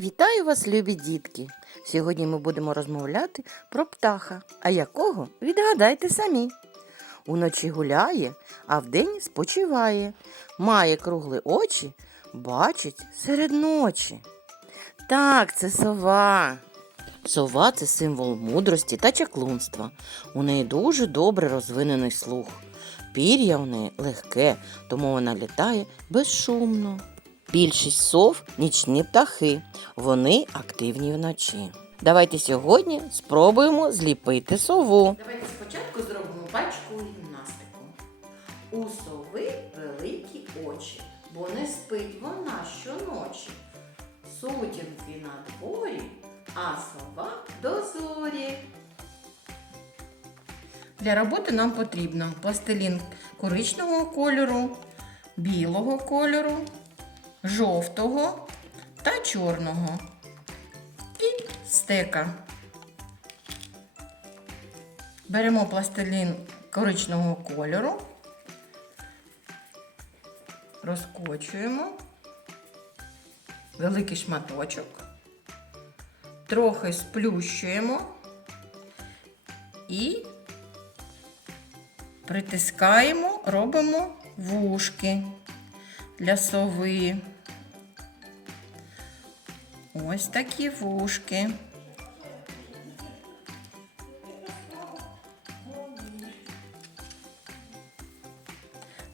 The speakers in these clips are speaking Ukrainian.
Вітаю вас, любі дітки! Сьогодні ми будемо розмовляти про птаха. А якого відгадайте самі. Уночі гуляє, а вдень спочиває. Має кругли очі, бачить серед ночі. Так, це сова. Сова це символ мудрості та чаклунства. У неї дуже добре розвинений слух. Пір'я у неї легке, тому вона літає безшумно. Більшість сов нічні птахи. Вони активні вночі. Давайте сьогодні спробуємо зліпити сову. Давайте спочатку зробимо пальчикову гімнастику. У сови великі очі, бо не спить вона щоночі. Сутінки на дворі, а сова дозорі. Для роботи нам потрібно пластилін коричневого кольору, білого кольору, жовтого та чорного. І стека. Беремо пластилін коричневого кольору, розкочуємо. Великий шматочок, трохи сплющуємо. І притискаємо, робимо вушки для сови. Ось такі вушки.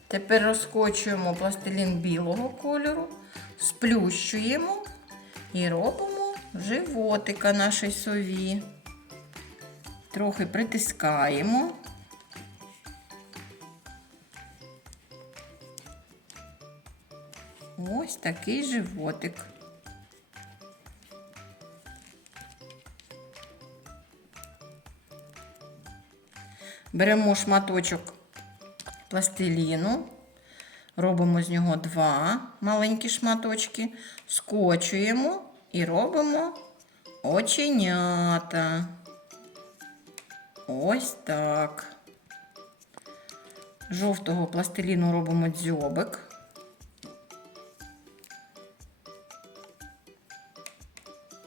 Тепер розкочуємо пластилін білого кольору, сплющуємо і робимо животика нашій сові. Трохи притискаємо. Ось такий животик. Беремо шматочок пластиліну, робимо з нього два маленькі шматочки, скочуємо і робимо оченята. Ось так. Жовтого пластиліну робимо дзьобик.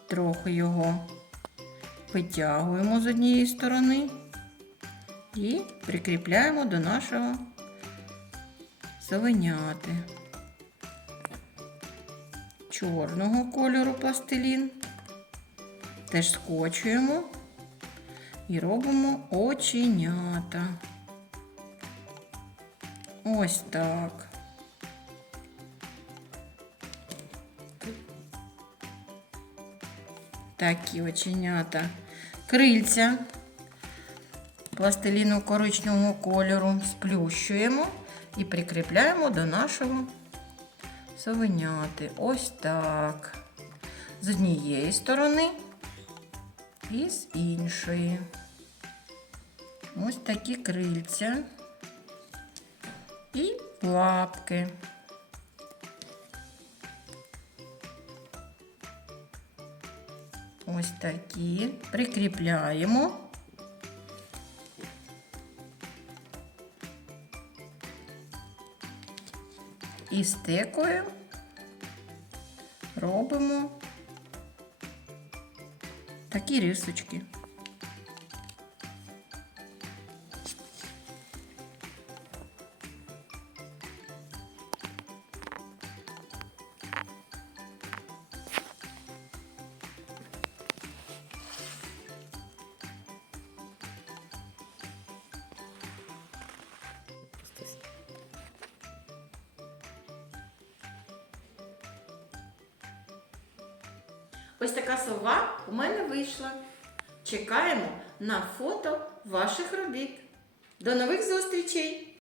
Трохи його витягуємо з однієї сторони і прикріпляємо до нашого совеняти. Чорного кольору пластилін. Теж скочуємо і робимо оченята. Ось так. Такі оченята. Крильця пластиліну коричневого кольору сплющуємо і прикріпляємо до нашого совеняти. Ось так. З однієї сторони і з іншої. Ось такі крильця і лапки. Ось такі. Прикріпляємо. І стикуємо, робимо такі рисочки. Ось така сова у мене вийшла. Чекаємо на фото ваших робіт. До нових зустрічей!